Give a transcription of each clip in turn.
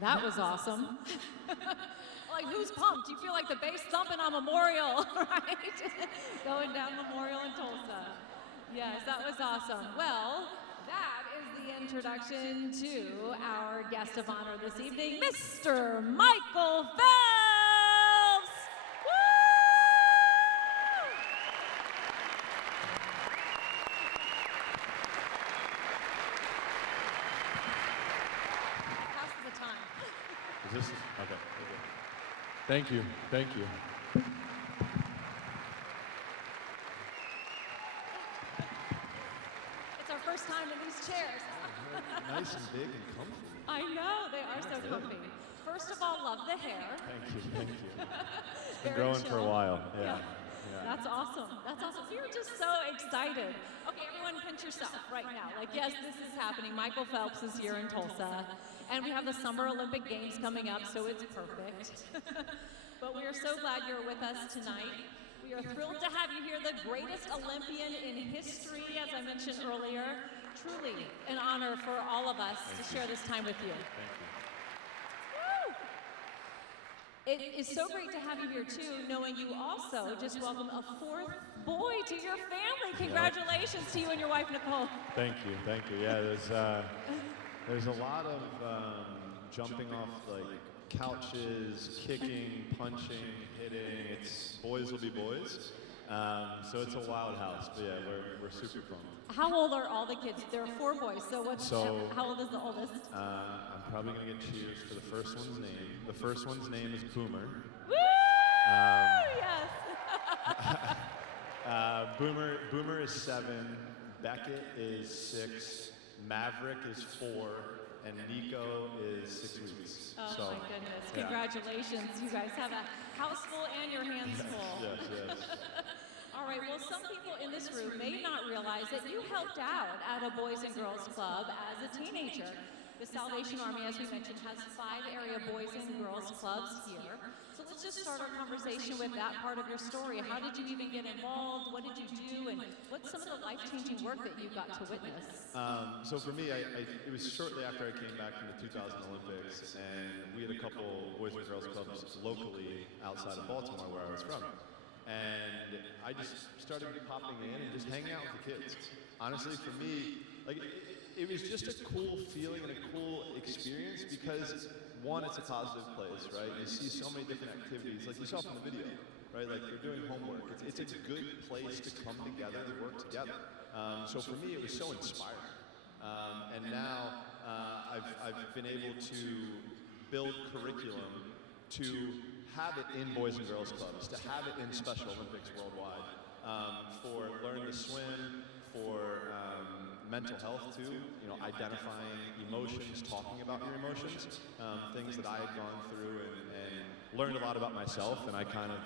That was awesome. Like, who's pumped? You feel like the bass thumping on Memorial, right? Going down Memorial in Tulsa. Yes, that was awesome. Well, that is the introduction to our guest of honor this evening, Mr. Michael Phelps! Woo! Pass the time. Is this okay? Thank you. Thank you. It's our first time in these chairs. Nice and big and comfy. I know, they are so comfy. First of all, love the hair. Thank you. Thank you. It's been Very growing for a chill. while. Yeah. That's awesome. That's awesome. You're just so excited. Okay, everyone pinch yourself right now. Like, yes, this is happening. Michael Phelps is here in Tulsa. And we have the Summer Olympic Games coming up, so it's perfect. But we are so glad you're with us tonight. We are thrilled to have you here, the greatest Olympian in history, as I mentioned earlier. Truly an honor for all of us to share this time with you. Thank you. It is so great to have you here too, knowing you also just welcomed a fourth boy to your family. Congratulations to you and your wife, Nicole. Thank you. Thank you. Yeah, there's a lot of jumping off like couches, kicking, punching, hitting. It's boys will be boys. So it's a wild house, but yeah, we're super pumped. How old are all the kids? There are 4 boys, so how old is the oldest? I'm probably gonna get cheers for the first one's name. The first one's name is Boomer. Woo! Yes! Boomer is 7, Beckett is 6, Maverick is 4, and Nico is 6 weeks. Oh so, my goodness, yeah. congratulations. You guys have a house full and your hands full. Yes, yes. All right, well, some people in this room may not realize that you helped out at a Boys and Girls Club as a teenager. The Salvation Army, as we mentioned, has 5 area Boys and Girls Clubs here. So let's just start our conversation with that part of your story. How did you even get involved? What did you do? And what's some of the life-changing work that you got to witness? So for me, it was shortly after I came back from the 2000 Olympics, and we had a couple Boys and Girls Clubs locally outside of Baltimore, where I was from. And I just started popping in and just hanging out with the kids. Honestly, for me, like it was just a cool feeling and a cool experience because one, it's a positive place, right? You see so many different activities, like you saw from the video, right? Like they're doing homework. It's a good place to come together and work together. So for me, it was so inspiring. And now I've been able to build curriculum to have it in Boys and Girls Clubs, to have it in Special Olympics worldwide, for Learn to Swim, for mental health too, you know, identifying emotions, talking about your emotions, things that I had gone through and learned a lot about myself, and I kind of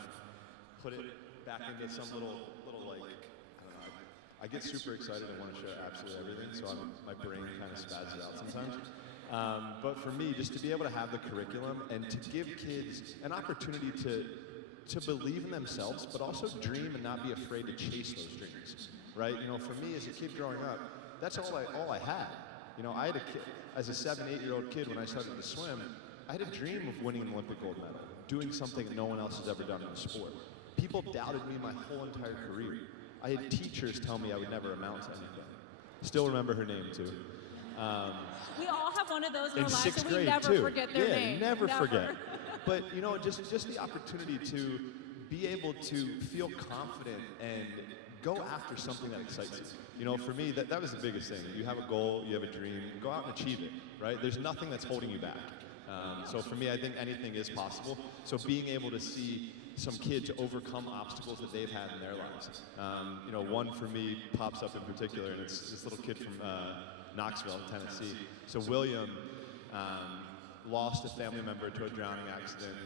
put it back into some little like, I don't know, I get super excited and want to share absolutely everything, so my brain kind of spazzes out sometimes. But for me, just to be able to have the curriculum and to give kids an opportunity to believe in themselves, but also dream and not be afraid to chase those dreams, right? You know, for me as a kid growing up, that's all I had. You know, I had a kid, as a 7, 8-year-old kid when I started to swim, I had a dream of winning an Olympic gold medal, doing something that no one else has ever done in the sport. People doubted me my whole entire career. I had teachers tell me I would never amount to anything. Still remember her name too. We all have one of those in our lives, 6th and we grade never too. forget their name. Never forget. But you know, just the opportunity to be able to feel confident and go after something that excites you. You know, for me, that was the biggest thing. You have a goal, you have a dream, go out and achieve it, right? There's nothing that's holding you back. So for me, I think anything is possible. So being able to see some kids overcome obstacles that they've had in their lives. You know, one for me pops up in particular, and it's this little kid from Knoxville, Tennessee. So William lost a family member to a drowning accident.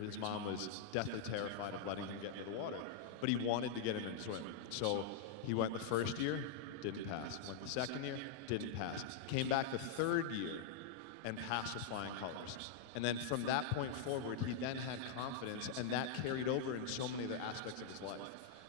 His mom was deathly terrified of letting him get into the water, but he wanted to get in and swim. So he went the first year, didn't pass. Went the second year, didn't pass. Came back the third year and passed with flying colors. And then from that point forward, he then had confidence, and that carried over in so many other aspects of his life.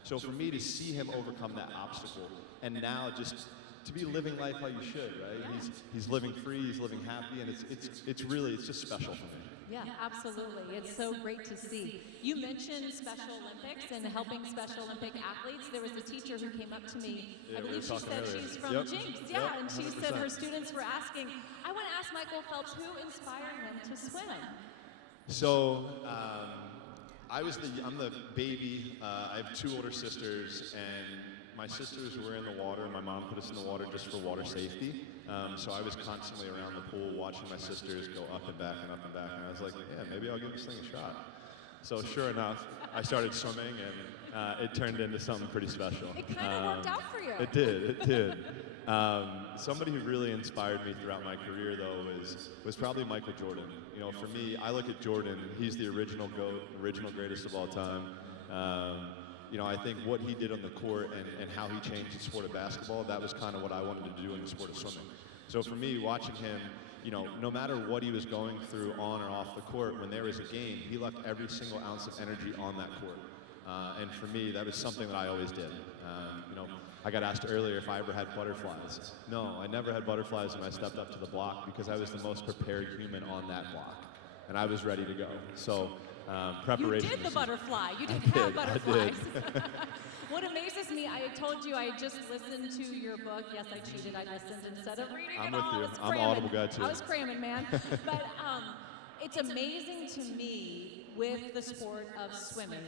So for me to see him overcome that obstacle, and now just to be living life how you should, right? Yeah. He's living free, he's living happy, and it's just special for me. Yeah, absolutely. It's so great to see. You mentioned Special Olympics and helping Special Olympic athletes. There was a teacher who came up to me. Yeah, I we believe were she talking said earlier. she's from Yep. Jinx. Yep, Yeah, and she said 100%. her students were asking, I want to ask Michael Phelps who inspired him to swim. So I'm the baby. I have two older sisters, and my sisters were in the water. My mom put us in the water just for water safety. So I was constantly around the pool watching my sisters go up and back and up and back. And I was like, yeah, maybe I'll give this thing a shot. So sure enough, I started swimming, and it turned into something pretty special. It kind of worked out for you. It did. Somebody who really inspired me throughout my career, though, was probably Michael Jordan. You know, for me, I look at Jordan. He's the original GOAT, original greatest of all time. You know, I think what he did on the court and how he changed the sport of basketball, that was kind of what I wanted to do in the sport of swimming. So for me, watching him, you know, no matter what he was going through on or off the court, when there was a game, he left every single ounce of energy on that court. And for me, that was something that I always did. You know, I got asked earlier if I ever had butterflies. No, I never had butterflies when I stepped up to the block because I was the most prepared human on that block. And I was ready to go. So preparation. You did the butterfly. You didn't I have did, butterflies. What amazes me, I told you I just listened to your book. Yes, I cheated. I listened instead of reading I'm it all. with you. It's I'm an cramming. Audible guy, too. I was cramming, man. But it's amazing to me with the sport of swimming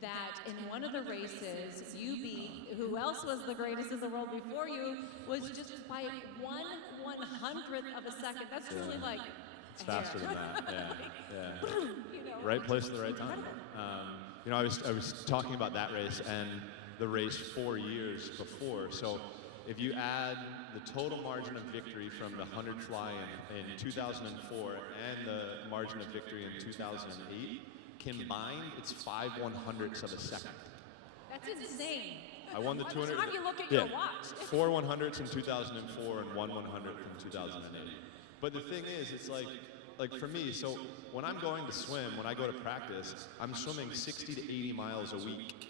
that in one of the races, you beat who else was the greatest in the world before you was just by 1/100th of a second. That's truly like It's faster than that. Yeah. you know, Right place at the right time. You know, I was talking about that race and the race 4 years before. So if you add the total margin of victory from the 100 fly in 2004 and the margin of victory in 2008, combined, it's 5/100ths of a second. That's insane. I won the 200. How do you look at your watch? 4/100ths in 2004 and 1/100th in 2008. But the thing is, it's like for me, so when I'm going to swim, when I go to practice, I'm swimming 60 to 80 miles a week.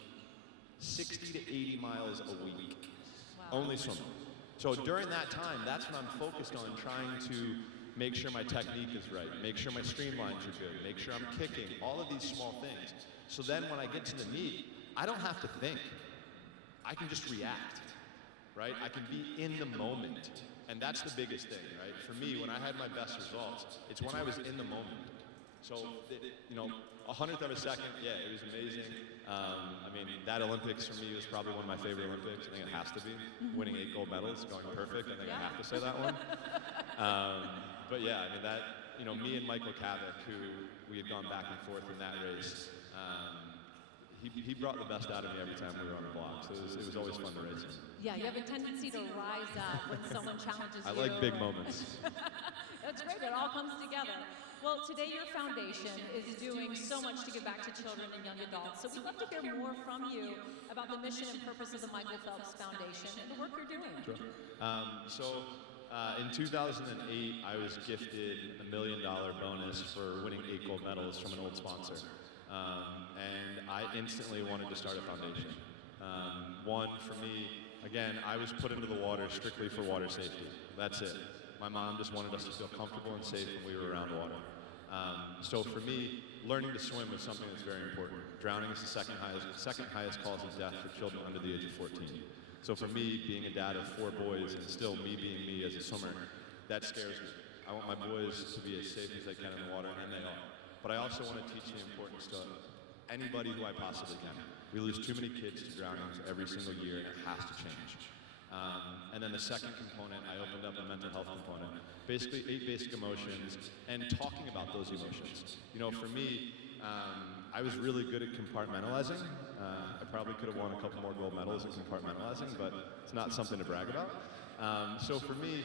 60 to 80 miles a week. Wow. Only swimming. So during that time, that's when I'm focused on trying to make sure my technique is right, make sure my streamlines are good, make sure I'm kicking, all of these small things. So then when I get to the meet, I don't have to think. I can just react, right? I can be in the moment. And that's the biggest thing, right? For me, when I had my best results, it's when I was in the moment. So, you know, 100th of a second, yeah, it was amazing. I mean, that Olympics for me was probably one of my favorite Olympics. I think it has to be. Winning 8 gold medals, going perfect. I think I have to say that one. But yeah, I mean, that, you know, me and Michael Phelps, who we had gone back and forth in that race, he brought the best out of me every time we were on the block. So it was always fun to race him. Yeah, you have a tendency to rise up when someone challenges you. I like big moments. That's great. It all comes together. Well, today your foundation is doing so much to give back to children and young adults. So we'd love to hear more from you about the mission and purpose of the Michael Phelps Foundation and the work you're doing. Sure. In 2008, I was gifted $1 million bonus for winning 8 gold medals from an old sponsor. And I instantly wanted to start a foundation. One, for me, again, I was put into the water strictly for water safety. That's it. My mom just wanted us to feel comfortable and safe when we were around water. So for me, learning to swim was something that's very important. Drowning is the second highest cause of death for children under the age of 14. So for me, being a dad of 4 boys and still me being me as a swimmer, that scares me. I want my boys to be as safe as they can in the water, and they are. But I also want to teach the importance to anybody who I possibly can. We lose too many kids to drownings every single year, and it has to change. And then the second component, I opened up a mental health component. Basically 8 basic emotions and talking about those emotions. You know, for me, I was really good at compartmentalizing. I probably could have won a couple more gold medals in compartmentalizing, but it's not something to brag about. So for me,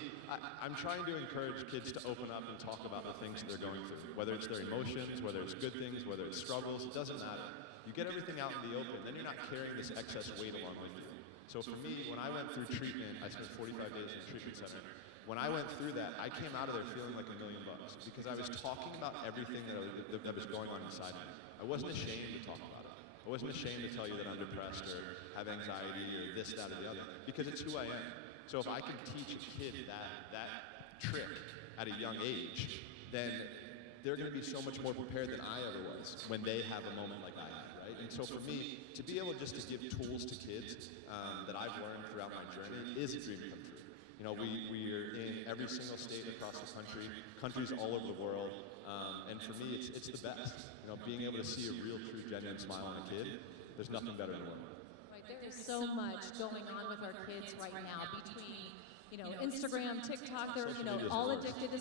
I'm trying to encourage kids to open up and talk about the things that they're going through, whether it's their emotions, whether it's good things, whether it's struggles, it doesn't matter. You get everything out in the open, then you're not carrying this excess weight along with you. So for me, when I went through treatment, I spent 45 days in a treatment center. When I went through that, I came out of there feeling like $1 million because I was talking about everything that was going on inside me. I wasn't ashamed to talk about it. I wasn't ashamed to tell you that I'm depressed or have anxiety or this, that, or the other, because it's who I am. So if I can teach a kid that trick at a young age, then they're going to be so much more prepared than I ever was when they have a moment like I had, right? And so for me, to be able just to give tools to kids that I've learned throughout my journey is a dream come true. You know, we are in every single state across the country, countries all over the world, and for me, it's the best. You know, being able to see a real, true, genuine smile on a kid, there's nothing better in the world. Right, there is so much going on with our kids right now between, you know, Instagram, TikTok, they're, you know, all addicted to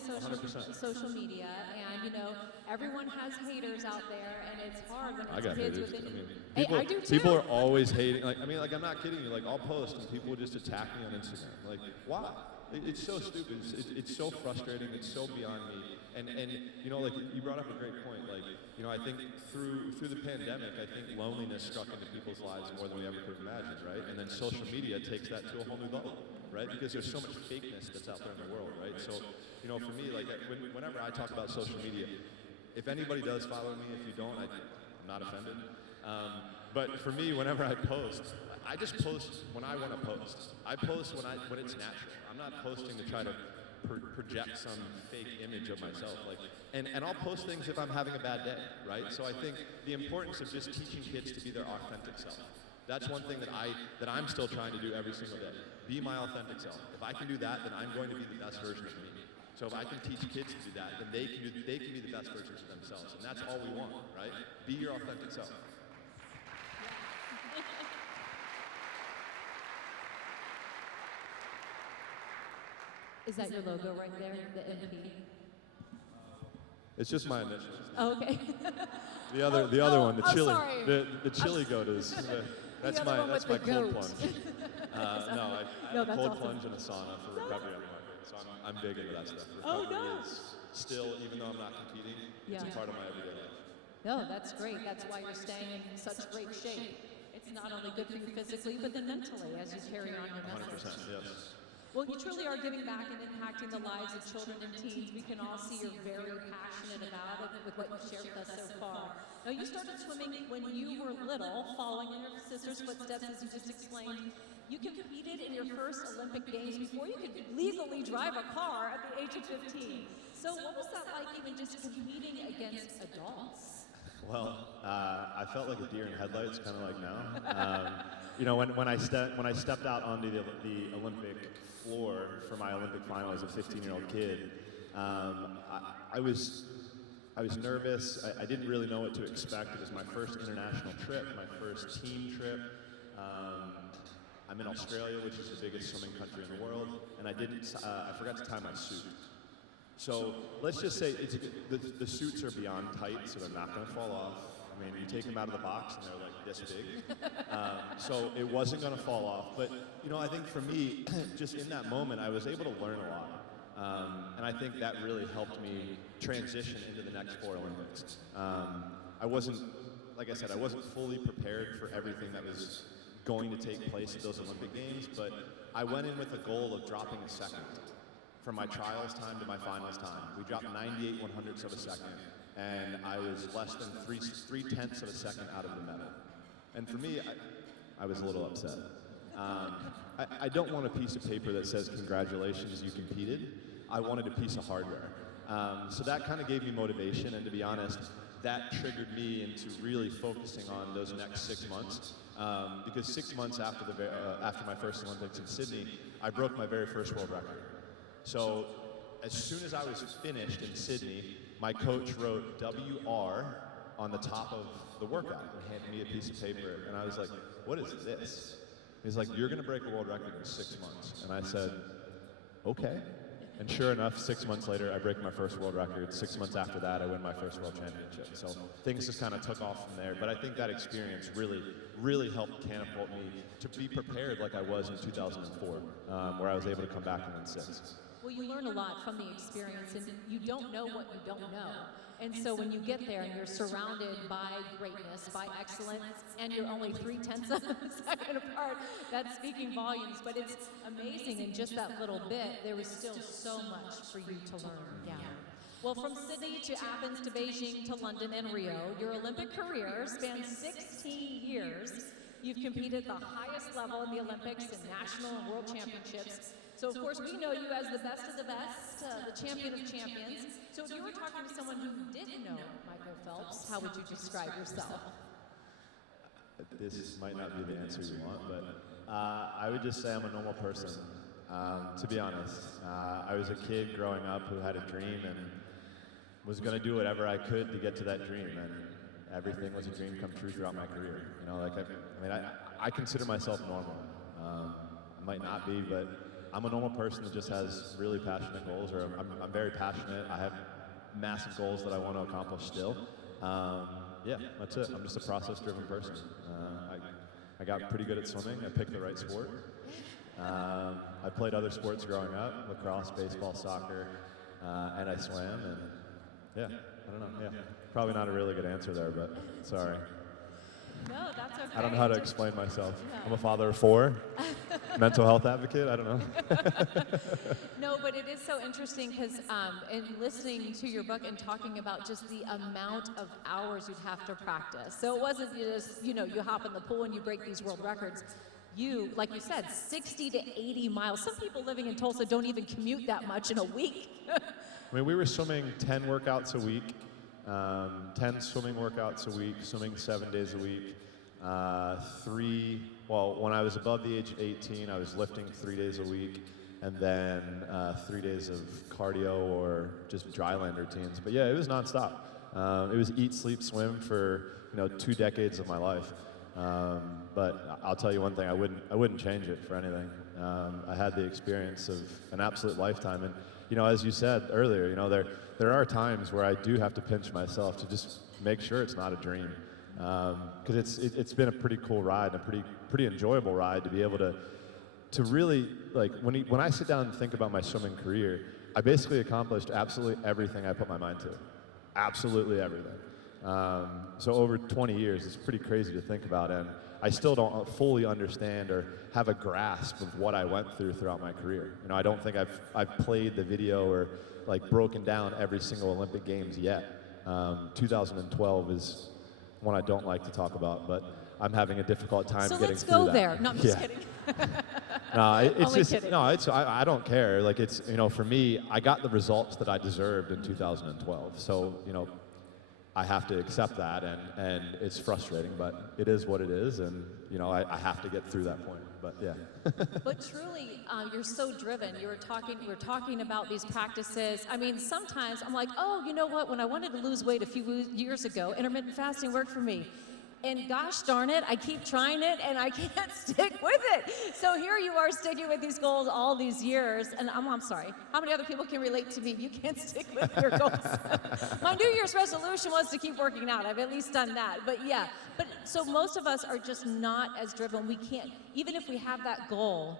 social media, and, you know, everyone has haters out there, and it's hard when it's kids with it. People, I do too. people are always hating. Like, I mean, like, I'm not kidding you. Like, I'll post and people will just attack me on Instagram. Like, why? It's so stupid. It's so frustrating. It's so beyond me. And you know, like, you brought up a great point. Like, you know, I think through the pandemic, I think loneliness struck into people's lives more than we ever could have imagined, right? And then social media takes that to a whole new level, right? Because there's so much fakeness that's out there in the world, right? So, you know, for me, like, whenever I talk about social media, if anybody does follow me, if you don't, I'm not offended. But for me, whenever I post, I just post when I want to post. I post when it's natural. I'm not posting to try to project some fake image of myself. Like, and I'll post things if I'm having a bad day, right? So I think the importance of just teaching kids to be their authentic self. That's one thing that I'm still trying to do every single day. Be my authentic self. If I can do that, then I'm going to be the best version of me. So if I can teach kids to do that, then they can be the best versions of themselves. And that's all we want, right? Be your authentic self. Is that your logo right there, the MP? It's just my initials. Oh, okay. The other one, the chili, sorry. the chili goat is. That's my cold plunge. No, I have a cold plunge and a sauna for recovery on my way. So I'm big into that stuff. Recovery is still, even though I'm not competing, it's a part of my everyday life. No, that's great. That's why you're staying in such great shape. It's not only good for you physically, but then mentally as you carry on your message. 100%, yes. Well, you truly are giving back and impacting the lives of children and teens. We can all see you're very passionate about it with what you've shared with us so far. Now, you started swimming when you were little, following in your sister's footsteps, as you just explained. You competed in your first Olympic Games before you could legally drive a car at the age of 15. So what was that like, even just competing against adults? Well, I felt like a deer in headlights, kind of like now. You know, when I stepped out onto the Olympic floor for my Olympic final as a 15-year-old kid, I was nervous. I didn't really know what to expect. It was my first international trip, my first team trip. I'm in Australia, which is the biggest swimming country in the world, and I forgot to tie my suit. So let's just say the suits are beyond tight, so they're not going to fall off. I mean, you take them out of the box and they're like this big. So it wasn't going to fall off. But, you know, I think for me, just in that moment, I was able to learn a lot. And I think that really helped me transition into the next 4 Olympics. I wasn't, like I said, I wasn't fully prepared for everything that was going to take place at those Olympic Games, but I went in with the goal of dropping a second. From my trials time to my finals time. We dropped 98/100ths of a second, and I was less than 3/10ths of a second out of the medal. And for me, I was a little upset. I don't want a piece of paper that says, congratulations, you competed. I wanted a piece of hardware. So that kind of gave me motivation, and to be honest, that triggered me into really focusing on those next 6 months. Because 6 months after my first Olympics in Sydney, I broke my very first world record. So as soon as I was finished in Sydney, my coach wrote WR on the top of the workout and handed me a piece of paper. And I was like, what is this? He's like, you're going to break a world record in 6 months. And I said, okay. And sure enough, 6 months later, I break my first world record. 6 months after that, I win my first world championship. So things just kind of took off from there. But I think that experience really helped catapult me to be prepared like I was in 2004, where I was able to come back and win 6. Well, you learn a lot from the experience, and you don't know what you don't know. And so when you get there and you're surrounded by greatness, by excellence, and you're only 3/10ths of a second apart, that's speaking volumes. But it's amazing in just that little bit, there was still so much for you to learn. Yeah. Well, from Sydney to Athens to Beijing to London and Rio, your Olympic career spans 16 years. You've competed at the highest level in the Olympics and national and world championships. So of course we know you as the best of the best, the champion of champions. So if you were talking to someone who didn't know Michael Phelps, how would you describe yourself? This might not be the answer you want, but I would just say I'm a normal person, to be honest. I was a kid growing up who had a dream and was going to do whatever I could to get to that dream, and everything was a dream come true throughout my career. You know, like I consider myself normal. I might not be, but I'm a normal person that just has really passionate goals, or I'm very passionate. I have massive goals that I want to accomplish still. Yeah, that's it. I'm just a process-driven person. I got pretty good at swimming. I picked the right sport. I played other sports growing up, lacrosse, baseball, soccer, and I swam, and yeah, I don't know, yeah. Probably not a really good answer there, but sorry. No, that's okay. I don't know how to explain myself. No. I'm a father of 4, mental health advocate, I don't know. No, but it is so interesting because in listening to your book and talking about just the amount of hours you'd have to practice. So it wasn't just, you hop in the pool and you break these world records. You, like you said, 60 to 80 miles. Some people living in Tulsa don't even commute that much in a week. I mean, we were swimming 10 workouts a week. 10 swimming workouts a week, swimming 7 days a week. When I was above the age of 18, I was lifting 3 days a week, and then 3 days of cardio or just dryland routines. But yeah, it was nonstop. It was eat, sleep, swim for 2 decades of my life. But I'll tell you one thing, I wouldn't change it for anything. I had the experience of an absolute lifetime, and as you said earlier, there are times where I do have to pinch myself to just make sure it's not a dream, because it's been a pretty cool ride, and a pretty enjoyable ride to be able to really, like, when I sit down and think about my swimming career, I basically accomplished absolutely everything I put my mind to, absolutely everything. So over 20 years, it's pretty crazy to think about, and I still don't fully understand or have a grasp of what I went throughout my career. I don't think I've played the video or like broken down every single Olympic Games yet. 2012 is one I don't like to talk about, but I'm having a difficult time getting through that. So let's go there. No, I'm just kidding. No, it's Only just kidding. no. I don't care. Like, it's for me, I got the results that I deserved in 2012. So I have to accept that, and it's frustrating, but it is what it is, and I have to get through that point. But yeah. But truly, you're so driven. We're talking about these practices. I mean, sometimes I'm like, oh, you know what? When I wanted to lose weight a few years ago, intermittent fasting worked for me. And gosh darn it, I keep trying it and I can't stick with it. So here you are sticking with these goals all these years. And I'm sorry, how many other people can relate to me? You can't stick with your goals. My New Year's resolution was to keep working out. I've at least done that. But yeah, so most of us are just not as driven. We can't, even if we have that goal,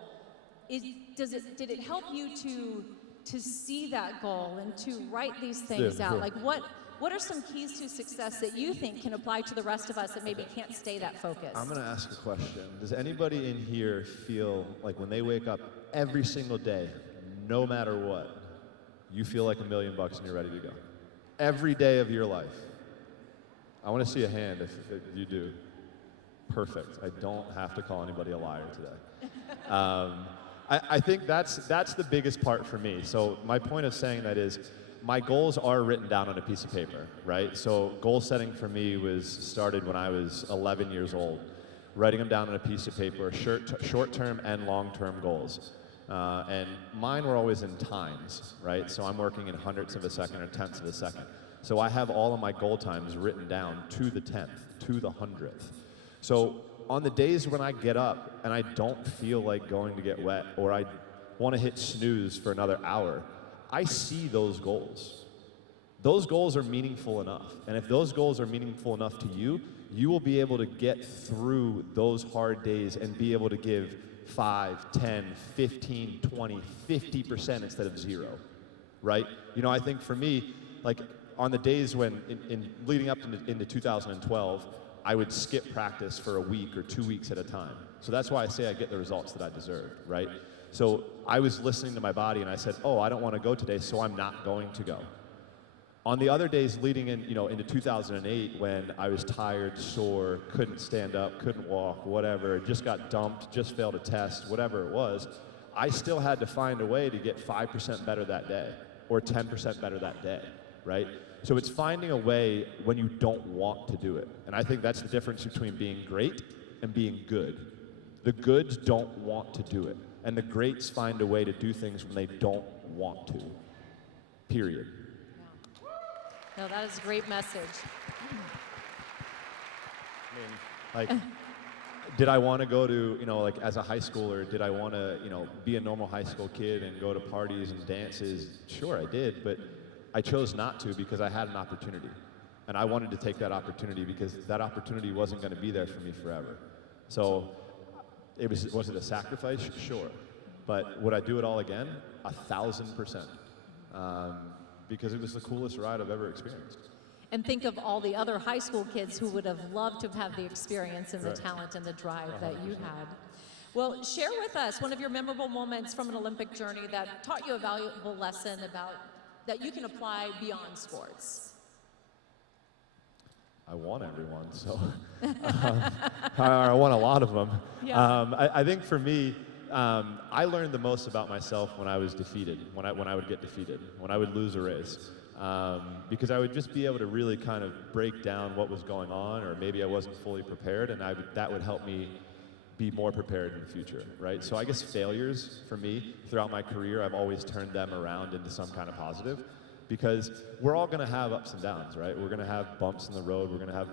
did it help you to see that goal and to write these things out? Like what are some keys to success that you think can apply to the rest of us that maybe can't stay that focused? I'm going to ask a question. Does anybody in here feel like when they wake up every single day, no matter what, you feel like $1 million and you're ready to go? Every day of your life. I want to see a hand if you do. Perfect. I don't have to call anybody a liar today. I think that's the biggest part for me. So my point of saying that is, my goals are written down on a piece of paper, right? So goal setting for me started when I was 11 years old. Writing them down on a piece of paper, short-term and long-term goals. And mine were always in times, right? So I'm working in hundredths of a second or tenths of a second. So I have all of my goal times written down to the 10th, to the 100th. So on the days when I get up and I don't feel like going to get wet, or I want to hit snooze for another hour, I see those goals. Those goals are meaningful enough. And if those goals are meaningful enough to you, you will be able to get through those hard days and be able to give 5, 10, 15, 20, 50% instead of 0, right? I think for me, like on the days when, in leading up into 2012, I would skip practice for a week or 2 weeks at a time. So that's why I say I get the results that I deserved, right? So I was listening to my body and I said, oh, I don't want to go today, so I'm not going to go. On the other days leading in, into 2008, when I was tired, sore, couldn't stand up, couldn't walk, whatever, just got dumped, just failed a test, whatever it was, I still had to find a way to get 5% better that day or 10% better that day, right? So it's finding a way when you don't want to do it. And I think that's the difference between being great and being good. The goods don't want to do it. And the greats find a way to do things when they don't want to, period. Yeah. No, that is a great message. I mean, like, did I want to go to, like as a high schooler, did I want to, be a normal high school kid and go to parties and dances? Sure, I did, but I chose not to because I had an opportunity. And I wanted to take that opportunity because that opportunity wasn't going to be there for me forever. So was it a sacrifice? Sure. But would I do it all again? 1,000%. Because it was the coolest ride I've ever experienced. And think of all the other high school kids who would have loved to have the experience and the talent and the drive that you had. Well, share with us one of your memorable moments from an Olympic journey that taught you a valuable lesson about that you can apply beyond sports. I won everyone, so I won a lot of them. Yeah. I think for me, I learned the most about myself when I was defeated, when I would get defeated, when I would lose a race. Because I would just be able to really kind of break down what was going on, or maybe I wasn't fully prepared, and that would help me be more prepared in the future, right? So I guess failures, for me, throughout my career, I've always turned them around into some kind of positive, because we're all gonna have ups and downs, right? We're gonna have bumps in the road, we're gonna have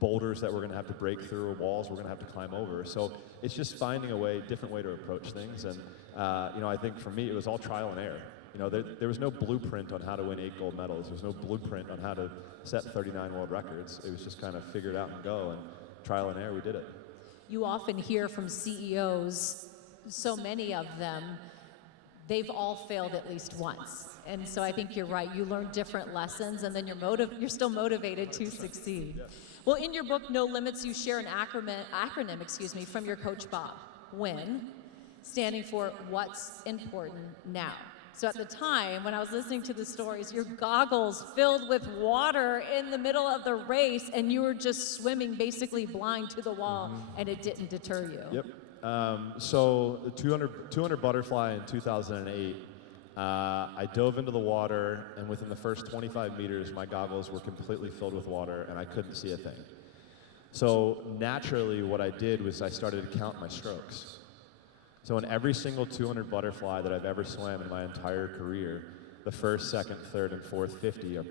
boulders that we're gonna have to break through, or walls we're gonna have to climb over. So it's just finding a different way to approach things, and I think for me, it was all trial and error. There was no blueprint on how to win 8 gold medals. There was no blueprint on how to set 39 world records. It was just kind of figure it out and go, and trial and error, we did it. You often hear from CEOs, so many of them, they've all failed at least once. And so I think you're right. You learn different lessons, and then you're still motivated to succeed. Yeah. Well, in your book, No Limits, you share an acronym from your coach, Bob. WIN, standing for What's Important Now. So at the time, when I was listening to the stories, your goggles filled with water in the middle of the race, and you were just swimming basically blind to the wall, and it didn't deter you. Yep. So the 200 butterfly in 2008, I dove into the water, and within the first 25 meters, my goggles were completely filled with water, and I couldn't see a thing. So naturally, what I did was I started to count my strokes. So in every single 200 butterfly that I've ever swam in my entire career, the first, second, third, and fourth 50 are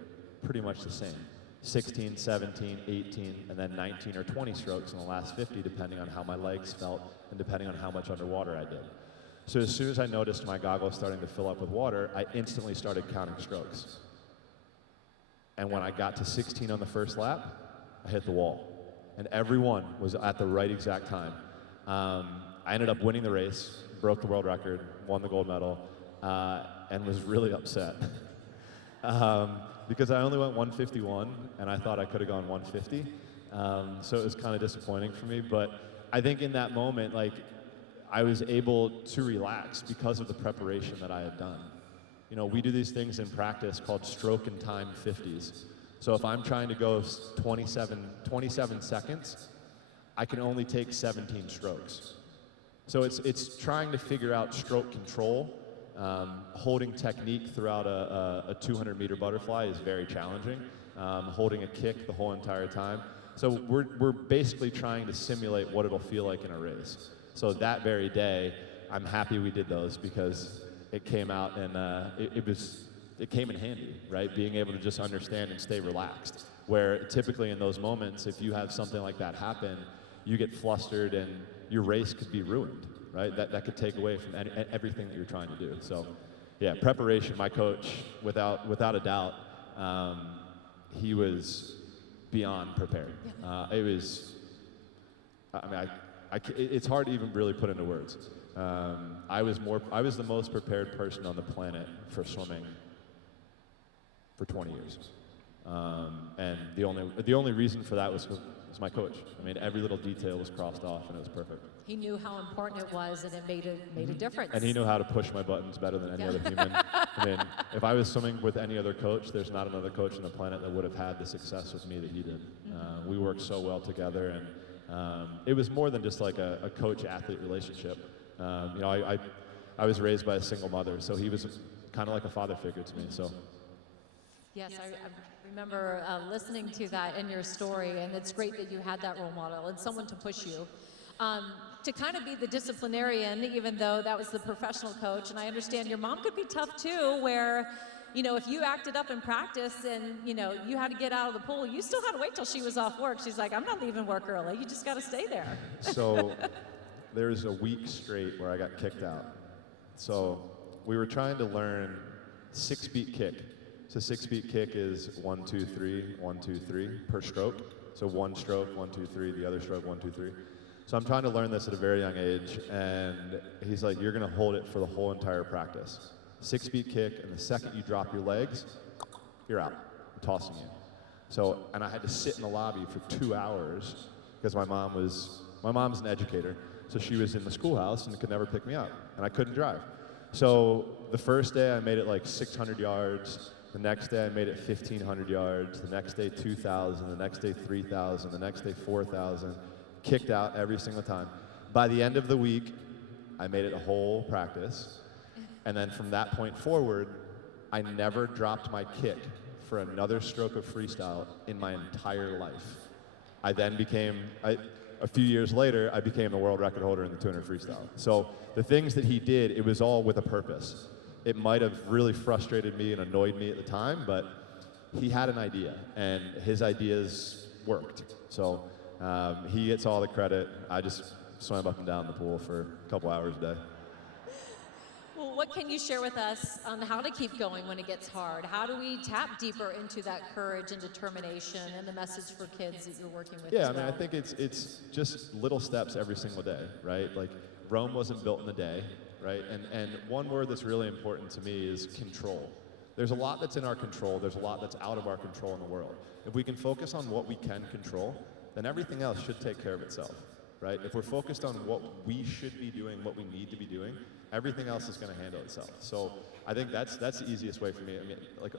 pretty much the same. 16, 17, 18, and then 19 or 20 strokes in the last 50, depending on how my legs felt and depending on how much underwater I did. So as soon as I noticed my goggles starting to fill up with water, I instantly started counting strokes. And when I got to 16 on the first lap, I hit the wall. And everyone was at the right exact time. I ended up winning the race, broke the world record, won the gold medal, and was really upset. Because I only went 151, and I thought I could have gone 150. So it was kind of disappointing for me, but I think in that moment, I was able to relax because of the preparation that I had done. We do these things in practice called stroke and time 50s. So if I'm trying to go 27 seconds, I can only take 17 strokes. So it's trying to figure out stroke control. Holding technique throughout a 200-meter butterfly is very challenging. Holding a kick the whole entire time. So we're basically trying to simulate what it'll feel like in a race. So that very day, I'm happy we did those because it came out and it came in handy, right? Being able to just understand and stay relaxed. Where typically in those moments, if you have something like that happen, you get flustered and your race could be ruined, right? That could take away from everything that you're trying to do. So, yeah, preparation. My coach, without a doubt, he was beyond prepared. It was. It's hard to even really put into words. I was the most prepared person on the planet for swimming for 20 years, and the only reason for that was was my coach. I mean, every little detail was crossed off, and it was perfect. He knew how important it was, and it made a difference. And he knew how to push my buttons better than any other human. I mean, if I was swimming with any other coach, there's not another coach on the planet that would have had the success with me that he did. We worked so well together, and it was more than just like a coach-athlete relationship. You know, I was raised by a single mother, so he was kind of like a father figure to me. So. Yes, I remember listening to that in your story, and it's great that you had that role model and someone to push you. To kind of be the disciplinarian, even though that was the professional coach, and I understand your mom could be tough too, where, you know, if you acted up in practice and, you know, you had to get out of the pool, you still had to wait till she was off work. She's like, I'm not leaving work early, you just got to stay there. So there's a week straight where I got kicked out. So we were trying to learn 6-beat kick. So 6-beat kick is 1, 2, 3, 1, 2, 3 per stroke. So one stroke, 1, 2, 3, the other stroke, 1, 2, 3. So I'm trying to learn this at a very young age, and he's like, you're gonna hold it for the whole entire practice. 6-beat kick, and the second you drop your legs, you're out. I'm tossing you. So, and I had to sit in the lobby for 2 hours because my mom's an educator, so she was in the schoolhouse and could never pick me up, and I couldn't drive. So the first day I made it like 600 yards, the next day I made it 1,500 yards, the next day 2,000, the next day 3,000, the next day 4,000, kicked out every single time. By the end of the week, I made it a whole practice, and then from that point forward, I never dropped my kick for another stroke of freestyle in my entire life. I then became, a few years later, I became the world record holder in the 200 freestyle. So the things that he did, it was all with a purpose. It might have really frustrated me and annoyed me at the time, but he had an idea, and his ideas worked. So he gets all the credit. I just swam up and down the pool for a couple hours a day. Well, what can you share with us on how to keep going when it gets hard? How do we tap deeper into that courage and determination and the message for kids that you're working with? Yeah, I mean, I think it's just little steps every single day, right? Like, Rome wasn't built in a day, right? And one word that's really important to me is control. There's a lot that's in our control. There's a lot that's out of our control in the world. If we can focus on what we can control, then everything else should take care of itself, right? If we're focused on what we should be doing, what we need to be doing, everything else is going to handle itself. So I think that's the easiest way for me. I mean, like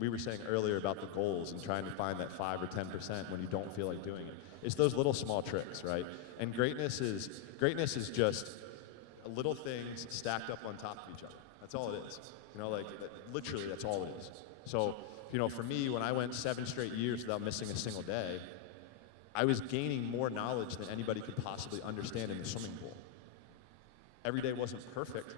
we were saying earlier about the goals and trying to find that 5 or 10% when you don't feel like doing it. It's those little small tricks, right? And greatness is just little things stacked up on top of each other. That's all it is. You know, like literally that's all it is. So, you know, for me, when I went 7 straight years without missing a single day, I was gaining more knowledge than anybody could possibly understand in the swimming pool. Every day wasn't perfect,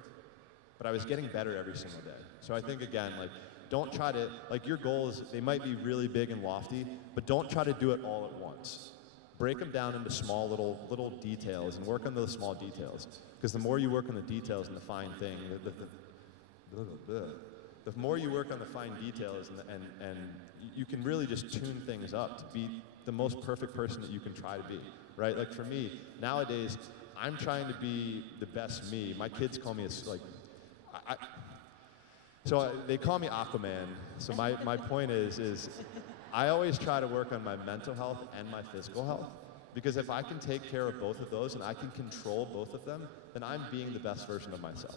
but I was getting better every single day. So I think, again, like, don't try to, like, your goals, they might be really big and lofty, but don't try to do it all at once. Break them down into small little details and work on those small details. Because the more you work on the details and the fine thing, the more you work on the fine details and you can really just tune things up to be the most perfect person that you can try to be, right? Like for me, nowadays, I'm trying to be the best me. My kids call me they call me Aquaman. So my point is I always try to work on my mental health and my physical health. Because if I can take care of both of those and I can control both of them, then I'm being the best version of myself.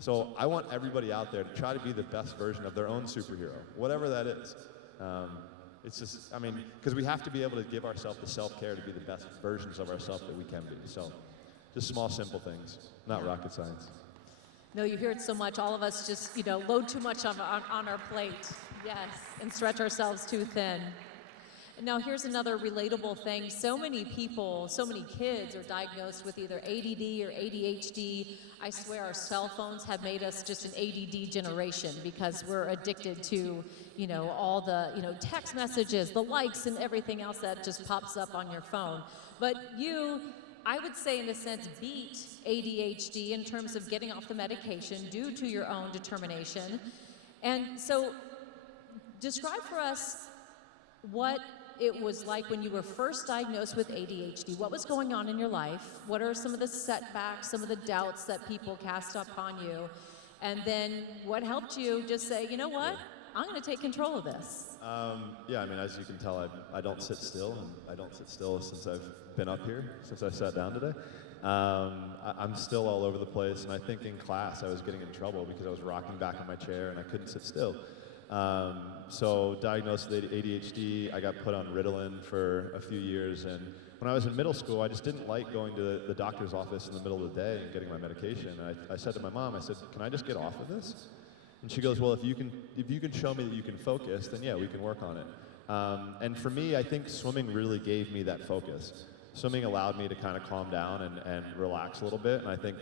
So I want everybody out there to try to be the best version of their own superhero, whatever that is. It's just, I mean, because we have to be able to give ourselves the self-care to be the best versions of ourselves that we can be. So just small, simple things, not rocket science. No, you hear it so much. All of us just, you know, load too much on our plate. Yes, and stretch ourselves too thin. Now, here's another relatable thing. So many people, so many kids are diagnosed with either ADD or ADHD. I swear our cell phones have made us just an ADD generation because we're addicted to, you know, all the, you know, text messages, the likes, and everything else that just pops up on your phone. But you, I would say, in a sense, beat ADHD in terms of getting off the medication due to your own determination. And so, describe for us what it was like when you were first diagnosed with ADHD. What was going on in your life? What are some of the setbacks, some of the doubts that people cast upon you? And then what helped you just say, you know what? I'm going to take control of this. Yeah, I mean, as you can tell, I don't sit still, and I don't sit still since I've been up here, since I sat down today. I'm still all over the place, and I think in class I was getting in trouble because I was rocking back in my chair and I couldn't sit still. So diagnosed with ADHD, I got put on Ritalin for a few years, and when I was in middle school, I just didn't like going to the doctor's office in the middle of the day and getting my medication. And I said to my mom, I said, can I just get off of this? And she goes, well, if you can show me that you can focus, then yeah, we can work on it. And for me, I think swimming really gave me that focus. Swimming allowed me to kind of calm down and relax a little bit, and I think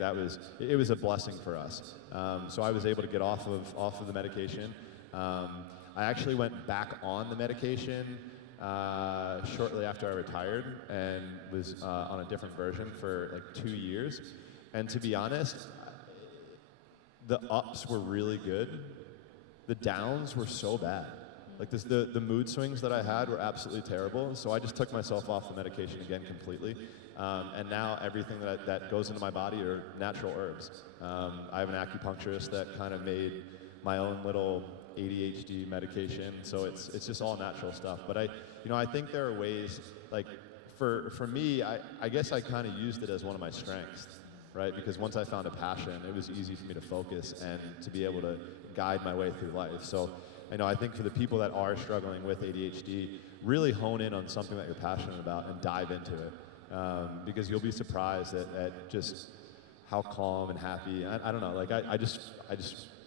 it was a blessing for us. So I was able to get off of the medication. I actually went back on the medication shortly after I retired and was on a different version for like 2 years. And to be honest, the ups were really good. The downs were so bad. Like the mood swings that I had were absolutely terrible. So I just took myself off the medication again completely. And now everything that goes into my body are natural herbs. I have an acupuncturist that kind of made my own little ADHD medication. So it's just all natural stuff. But I think there are ways, like for me, I guess I kind of used it as one of my strengths. Right? Because once I found a passion, it was easy for me to focus and to be able to guide my way through life. So, I think for the people that are struggling with ADHD, really hone in on something that you're passionate about and dive into it. Because you'll be surprised at just how calm and happy. I don't know. Like I just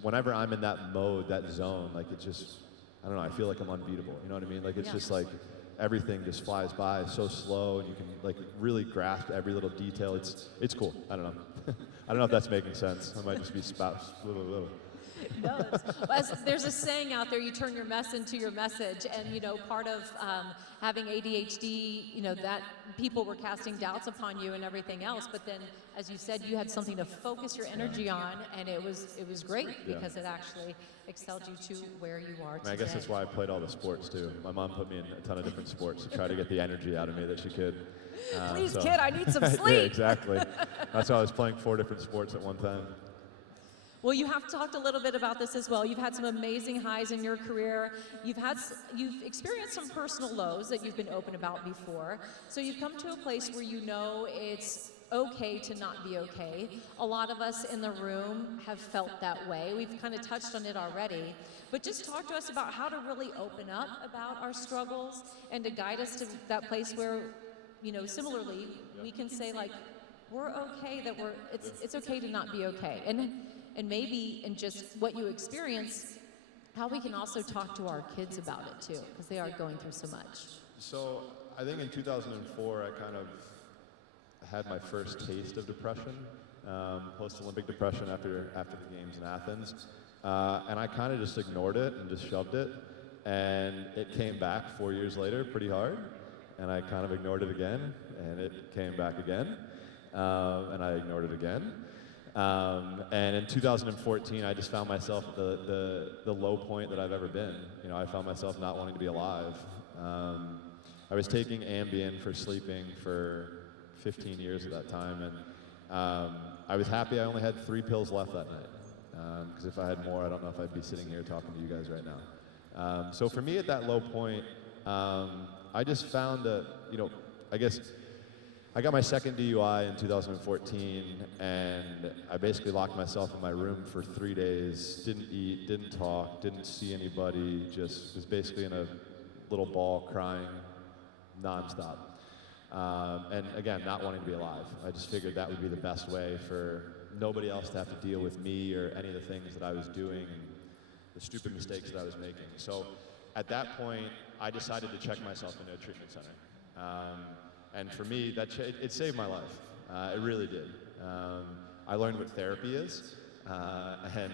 whenever I'm in that mode, that zone, like it just, I don't know. I feel like I'm unbeatable. You know what I mean? Like it's just like everything just flies by so slow, and you can like really grasp every little detail. It's cool. I don't know. I don't know if that's making sense. I might just be little. No, there's a saying out there: you turn your mess into your message. And part of having ADHD, that people were casting doubts upon you and everything else. But then, as you said, you had something to focus your energy on, and it was great because it actually excelled you to where you are today. I guess that's why I played all the sports too. My mom put me in a ton of different sports to try to get the energy out of me that she could. Please, kid, I need some sleep. Yeah, exactly. That's why I was playing 4 different sports at one time. Well, you have talked a little bit about this as well. You've had some amazing highs in your career. You've experienced some personal lows that you've been open about before. So you've come to a place where it's okay to not be okay. A lot of us in the room have felt that way. We've kind of touched on it already. But just talk to us about how to really open up about our struggles and to guide us to that place where, similarly, we can say like, we're okay, that it's okay to not be okay. And maybe in just what you experience, how we can also talk to our kids about it too, because they are going through so much. So I think in 2004, I kind of had my first taste of depression, post-Olympic depression after the games in Athens. And I kind of just ignored it and just shoved it. And it came back 4 years later pretty hard. And I kind of ignored it again, and it came back again. And I ignored it again. And in 2014, I just found myself at the low point that I've ever been. I found myself not wanting to be alive. I was taking Ambien for sleeping for 15 years at that time, and I was happy I only had 3 pills left that night. Because if I had more, I don't know if I'd be sitting here talking to you guys right now. So for me at that low point, I just found that, I guess, I got my second DUI in 2014, and I basically locked myself in my room for 3 days, didn't eat, didn't talk, didn't see anybody, just was basically in a little ball crying nonstop. And again, not wanting to be alive. I just figured that would be the best way for nobody else to have to deal with me or any of the things that I was doing and the stupid mistakes that I was making. So at that point, I decided to check myself into a treatment center. And for me, it saved my life. It really did. I learned what therapy is, and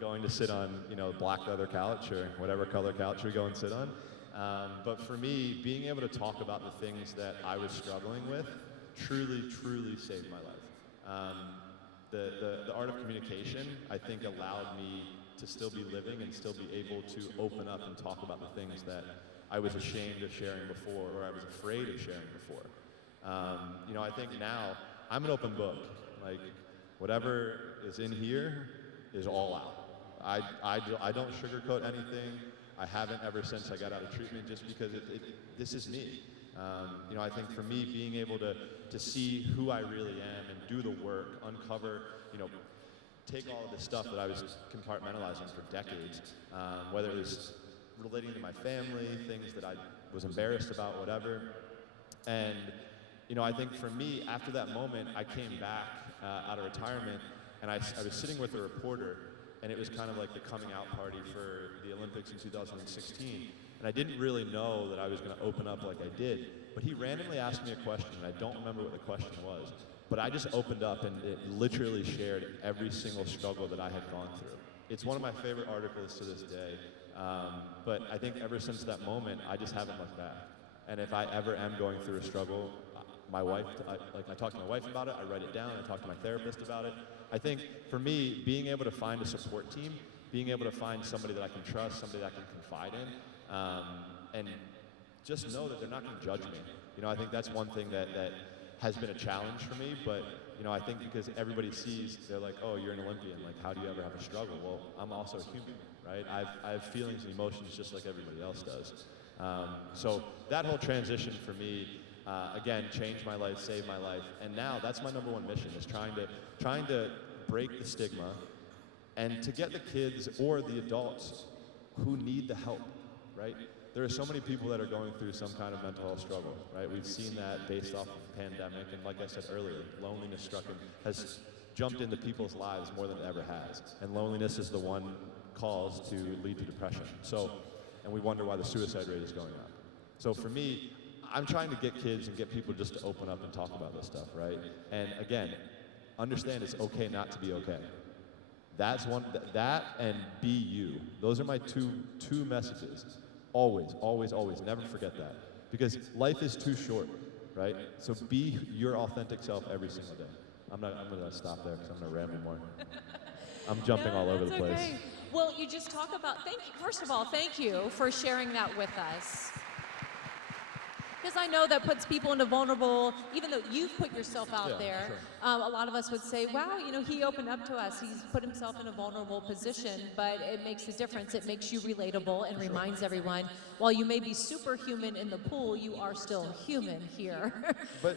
going to sit on black leather couch or whatever color couch we go and sit on. But for me, being able to talk about the things that I was struggling with truly saved my life. The art of communication, I think, allowed me to still be living and still be able to open up and talk about the things that I was ashamed of sharing before, or I was afraid of sharing before. I think now I'm an open book. Like, whatever is in here is all out. I don't sugarcoat anything. I haven't ever since I got out of treatment, just because this is me. You know, I think for me, being able to see who I really am and do the work, uncover, you know, take all of this stuff that I was compartmentalizing for decades, whether it was relating to my family, things that I was embarrassed about, whatever. And, you know, I think for me, after that moment, I came back out of retirement, and I was sitting with a reporter, and it was kind of like the coming out party for the Olympics in 2016. And I didn't really know that I was going to open up like I did, but he randomly asked me a question, and I don't remember what the question was, but I just opened up, and it literally shared every single struggle that I had gone through. It's one of my favorite articles to this day, but I think ever since that moment, I just haven't looked back. And if I ever am going through a struggle, my wife, I talk to my wife about it, I write it down, I talk to my therapist about it. I think for me, being able to find a support team, being able to find somebody that I can trust, somebody that I can confide in, and just know that they're not going to judge me. You know, I think that's one thing that has been a challenge for me, but you know, I think because everybody sees, they're like, oh, you're an Olympian, like how do you ever have a struggle? Well, I'm also a human, right? I have feelings and emotions just like everybody else does. So that whole transition for me, again, changed my life, saved my life, and now that's my number one mission, is trying to break the stigma and to get the kids or the adults who need the help, right? There are so many people that are going through some kind of mental health struggle, right? We've seen that based off of the pandemic, and like I said earlier, loneliness has jumped into people's lives more than it ever has, and loneliness is the one cause to lead to depression. So, and we wonder why the suicide rate is going up. So for me, I'm trying to get kids and get people just to open up and talk about this stuff, right? And again, understand it's okay not to be okay. That's one, that and be you. Those are my two messages. Always, always, always, never forget that. Because life is too short, right? So be your authentic self every single day. I'm gonna stop there because I'm gonna ramble more. I'm jumping all over the place. Okay. Well, you just talk about, first of all, thank you for sharing that with us. Because I know that puts people in a vulnerable, even though you've put yourself out there, sure. A lot of us would say, wow, you know, he opened up to us. He's put himself in a vulnerable position, but it makes a difference. It makes you relatable and reminds everyone, while you may be superhuman in the pool, you are still human here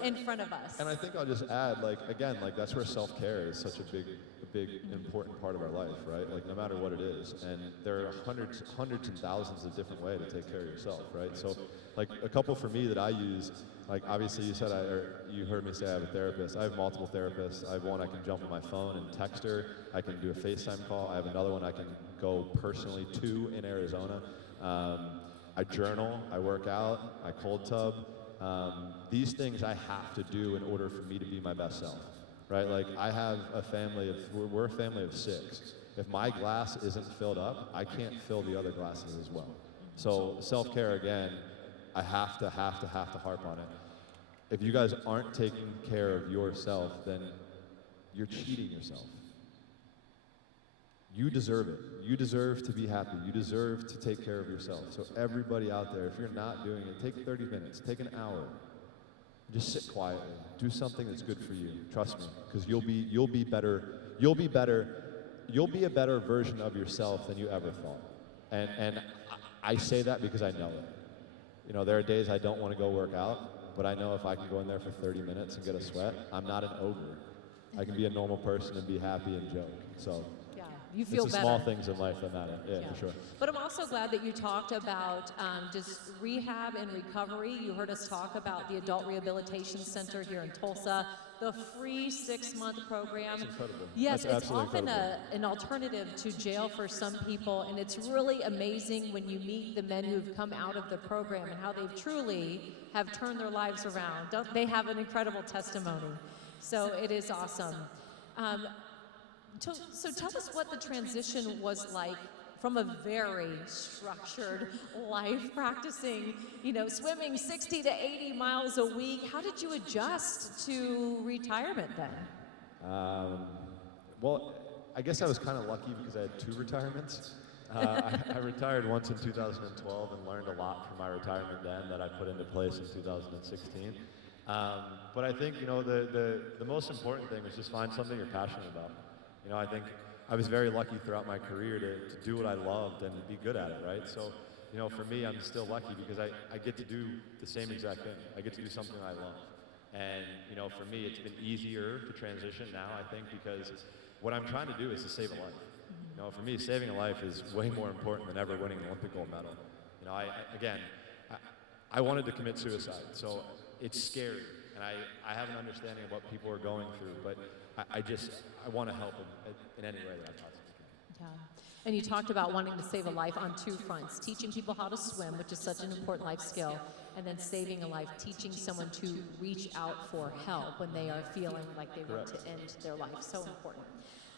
in front of us. And I think I'll just add, like, again, like that's where self-care is such a big, important part of our life, right? Like no matter what it is. And there are hundreds and thousands of different ways to take care of yourself, right? So like a couple for me that I use, like obviously you said, you heard me say I have a therapist. I have multiple therapists. I have one I can jump on my phone and text her. I can do a FaceTime call. I have another one I can go personally to in Arizona. I journal, I work out, I cold tub. These things I have to do in order for me to be my best self, right? Like I have a family of, we're a family of 6. If my glass isn't filled up, I can't fill the other glasses as well. So self-care, again, I have to harp on it. If you guys aren't taking care of yourself, then you're cheating yourself. You deserve it. You deserve to be happy. You deserve to take care of yourself. So everybody out there, if you're not doing it, take 30 minutes, take an hour. Just sit quietly. Do something that's good for you. Trust me, because you'll be better. You'll be a better version of yourself than you ever thought. And I say that because I know it. You know, there are days I don't want to go work out, but I know if I can go in there for 30 minutes and get a sweat, I'm not an ogre. I can be a normal person and be happy and joke. So yeah, you feel it's the better. small things in life that matter. Yeah, for sure. But I'm also glad that you talked about just rehab and recovery. You heard us talk about the Adult Rehabilitation Center here in Tulsa, the free 6-month program. It's incredible. Yes, That's it's often incredible. an alternative to jail for some people, and it's really amazing when you meet the men who've come out of the program and how they truly have turned their lives around. Don't they have an incredible testimony? So it is awesome. So tell us what the transition was like from a very structured life, practicing, you know, swimming 60 to 80 miles a week. How did you adjust to retirement then? Well, I guess I was kind of lucky because I had 2 retirements. I retired once in 2012 and learned a lot from my retirement then that I put into place in 2016. But I think, you know, the most important thing is just find something you're passionate about. You know, I think I was very lucky throughout my career to do what I loved and be good at it, right? So, you know, for me, I'm still lucky because I get to do the same exact thing. I get to do something I love. And, you know, for me, it's been easier to transition now, I think, because what I'm trying to do is to save a life. You know, for me, saving a life is way more important than ever winning an Olympic gold medal. You know, I wanted to commit suicide, so it's scary. And I have an understanding of what people are going through, but I want to help in any way that I possibly can. Yeah. And you talked about wanting to save a life on two fronts, teaching people how to swim, which is such an important life skill, and then saving a life, teaching someone to reach out for help when they are feeling like they want to end their life. So important.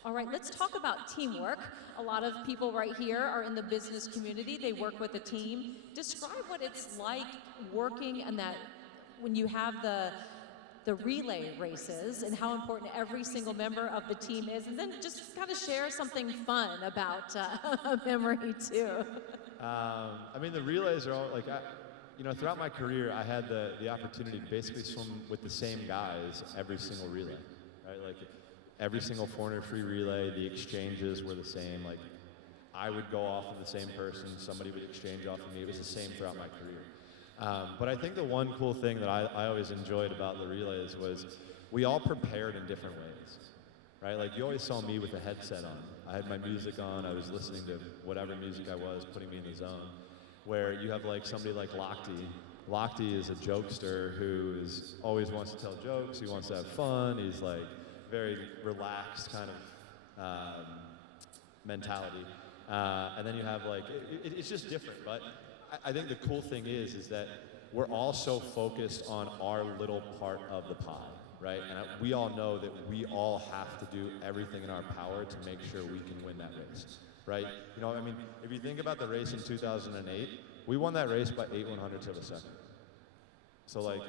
All right, let's talk about teamwork. A lot of people right here are in the business community. They work with a team. Describe what it's like working and that when you have the relay races and how important every single member of the team is, and then just kind of share something fun about a memory too. I mean, the relays are all like, you know, throughout my career, I had the opportunity to basically swim with the same guys every single relay, right? Like every single 400 free relay, the exchanges were the same. Like I would go off of the same person, somebody would exchange off of me. It was the same throughout my career. But I think the one cool thing that I always enjoyed about the relays was we all prepared in different ways, right? Like you always saw me with a headset on. I had my music on, I was listening to whatever music I was, putting me in the zone. Where you have like somebody like Lochte. Lochte is a jokester who always wants to tell jokes, he wants to have fun, he's like very relaxed kind of mentality. And then you have like, it's just different, but I think the cool thing is that we're all so focused on our little part of the pie, right? And we all know that we all have to do everything in our power to make sure we can win that race, right? You know, I mean, if you think about the race in 2008, we won that race by 8/100ths of a second. So like,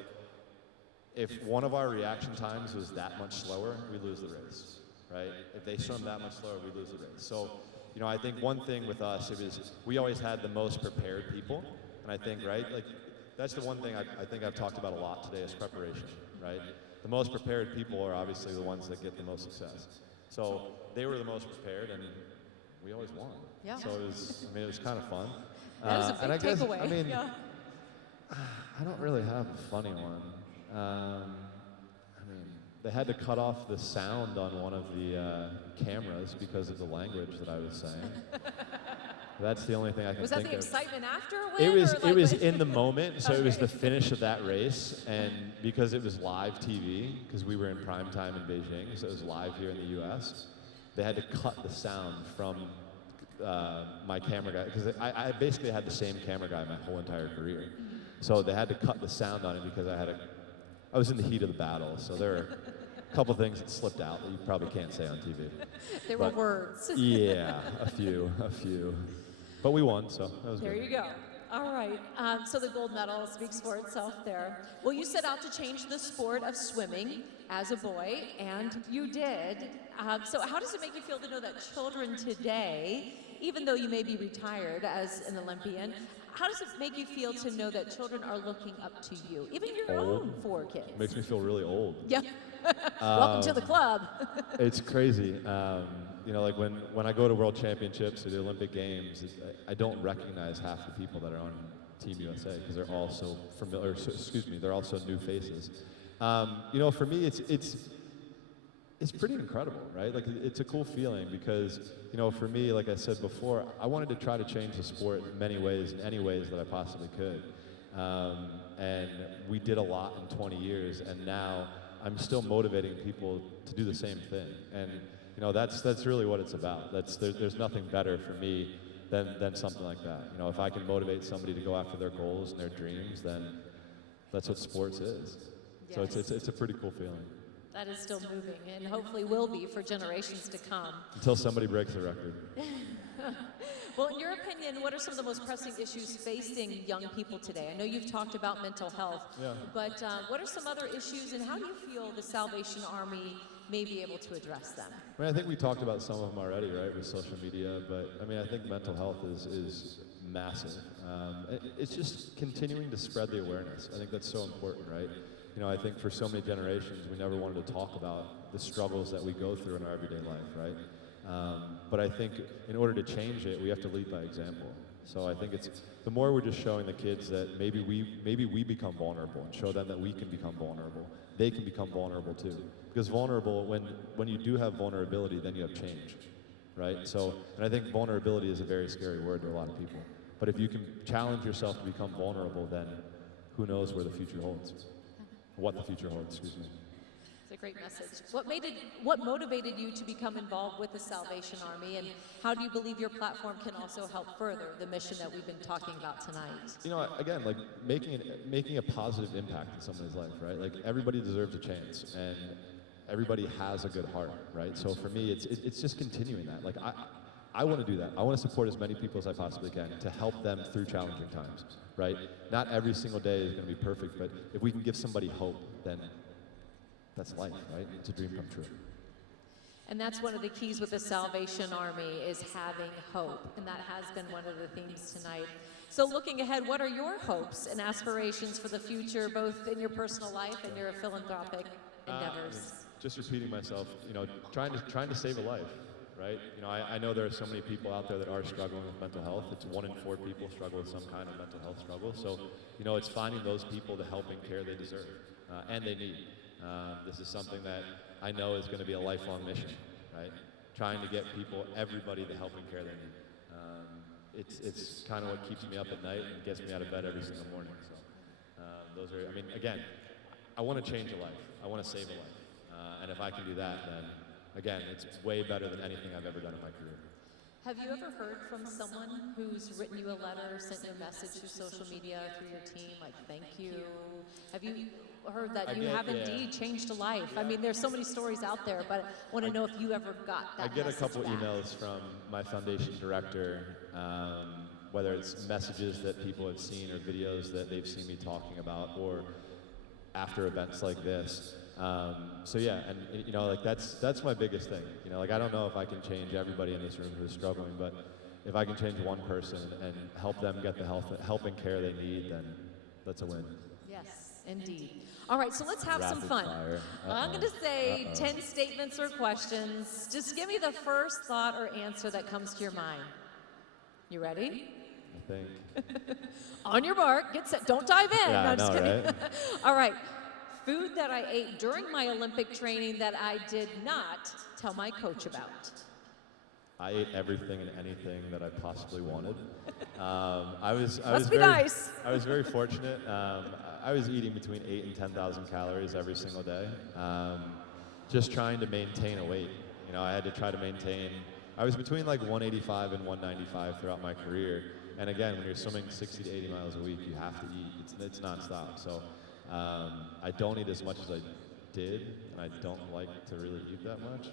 if one of our reaction times was that much slower, we lose the race, right? If they swim that much slower, we lose the race. So, you know, I think one thing with us, we always had the most prepared people. And I think, right, like, that's the one thing I think I've talked about a lot today is preparation, right? The most prepared people are obviously the ones that get the most success. So they were the most prepared, and we always won. Yeah. So it was kind of fun. That was a big and I guess, takeaway. I mean, yeah. I don't really have a funny one. They had to cut off the sound on one of the cameras because of the language that I was saying. That's the only thing I can think of. Was that the excitement after a It win? was in the moment, so it was the finish of that race, and because it was live TV, because we were in prime time in Beijing, so it was live here in the U.S., they had to cut the sound from my camera guy, because I basically had the same camera guy my whole entire career. So they had to cut the sound on it because I was in the heat of the battle, so there are a couple things that slipped out that you probably can't say on TV. There were words. Yeah, a few. But we won, so that was good. There you go. All right. So the gold medal speaks for itself there. Well, you set out to change the sport of swimming as a boy, and you did. So how does it make you feel to know that children today, even though you may be retired as an Olympian, how does it make you feel to know that children are looking up to you, even your own 4 kids? Makes me feel really old. Yeah. Welcome to the club. It's crazy. You know, like when I go to World Championships or the Olympic Games, I don't recognize half the people that are on Team USA because they're all so familiar. They're all so new faces. You know, for me, it's pretty incredible, right? Like, it's a cool feeling because, you know, for me, like I said before, I wanted to try to change the sport in many ways, in any ways that I possibly could. And we did a lot in 20 years, and now I'm still motivating people to do the same thing. And, you know, that's really what it's about. There's nothing better for me than something like that. You know, if I can motivate somebody to go after their goals and their dreams, then that's what sports is. Yes. So it's a pretty cool feeling. That is still moving, and hopefully will be for generations to come. Until somebody breaks the record. Well, in your opinion, what are some of the most pressing issues facing young people today? I know you've talked about mental health, but what are some other issues, and how do you feel the Salvation Army may be able to address them? I mean, I think we talked about some of them already, right, with social media, but I mean, I think mental health is massive. It's just continuing to spread the awareness. I think that's so important, right? You know, I think for so many generations, we never wanted to talk about the struggles that we go through in our everyday life, right? But I think in order to change it, we have to lead by example. So I think it's the more we're just showing the kids that maybe we become vulnerable and show them that we can become vulnerable, they can become vulnerable too. Because vulnerable, when you do have vulnerability, then you have change, right? So, and I think vulnerability is a very scary word to a lot of people. But if you can challenge yourself to become vulnerable, then who knows where the future holds, what the future holds, excuse me. It's a great message. What motivated you to become involved with the Salvation Army, and how do you believe your platform can also help further the mission that we've been talking about tonight? You know, again, like making a positive impact in somebody's life, right? Like everybody deserves a chance, and everybody has a good heart, right? So for me, it's just continuing that. Like I want to do that. I want to support as many people as I possibly can to help them through challenging times, right? Not every single day is going to be perfect, but if we can give somebody hope, then that's life, right? It's a dream come true. And that's one of the keys with the Salvation Army, is having hope. And that has been one of the themes tonight. So looking ahead, what are your hopes and aspirations for the future, both in your personal life and your philanthropic endeavors? Just repeating myself, you know, trying to save a life, right? You know, I know there are so many people out there that are struggling with mental health. It's 1 in 4 people struggle with some kind of mental health struggle. So, you know, it's finding those people the help and care they deserve and they need. This is something that I know is going to be a lifelong mission, right? Trying to get people, everybody, the help and care they need. It's kind of what keeps me up at night and gets me out of bed every single morning. So those are, I mean, again, I want to change a life. I want to save a life. And if I can do that, then, again, it's way better than anything I've ever done in my career. Have you ever heard from someone who's written you a letter, sent you a message through social media, through your team, like thank you? Have you heard that you have indeed changed a life? I mean, there's so many stories out there, but I want to know if you ever got that I get a message couple back. emails from my foundation director, whether it's messages that people have seen or videos that they've seen me talking about, or after events like this. So yeah, and you know, like that's my biggest thing. You know, like I don't know if I can change everybody in this room who's struggling, but if I can change one person and help them get the help and care they need, then that's a win. Yes, indeed. All right, so let's have some fun. I'm going to say 10 statements or questions. Just give me the first thought or answer that comes to your mind. You ready? I think. On your mark, get set. Don't dive in. Yeah, No, I'm just kidding. Right? All right. Food that I ate during my Olympic training that I did not tell my coach about. I ate everything and anything that I possibly wanted. I was very fortunate. I was eating between 8,000 and 10,000 calories every single day, just trying to maintain a weight. You know, I had to try to maintain. I was between like 185 and 195 throughout my career. And again, when you're swimming 60 to 80 miles a week, you have to eat. It's nonstop. So I don't eat as much as I did, and I don't like to really eat that much.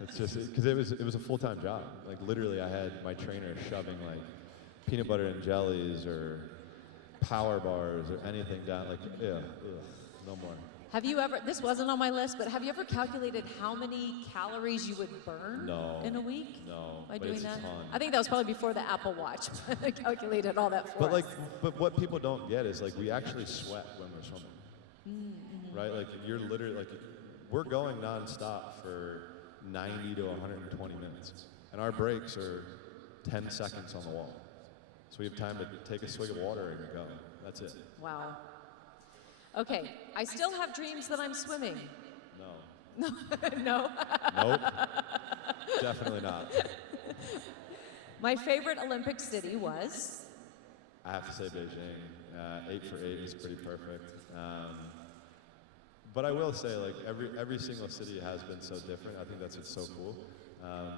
It's just because it was a full-time job. Like literally, I had my trainer shoving like peanut butter and jellies or power bars or anything down. Like, no more. Have you ever? This wasn't on my list, but have you ever calculated how many calories you would burn in a week? No. By but doing it's that? a ton. I think that was probably before the Apple Watch. I calculated all that for us. But what people don't get is like we actually sweat when we're swimming. Mm-hmm. Right? Like you're literally like we're going nonstop for 90 to 120 minutes, and our breaks are 10 seconds on the wall. So we have time to take a swig of water and go. That's it. Wow. Okay, I still have dreams that I'm swimming. No. No? Nope. Definitely not. My favorite Olympic city was? I have to say Beijing. 8 for 8 is pretty perfect. But I will say, like every single city has been so different. I think that's what's so cool.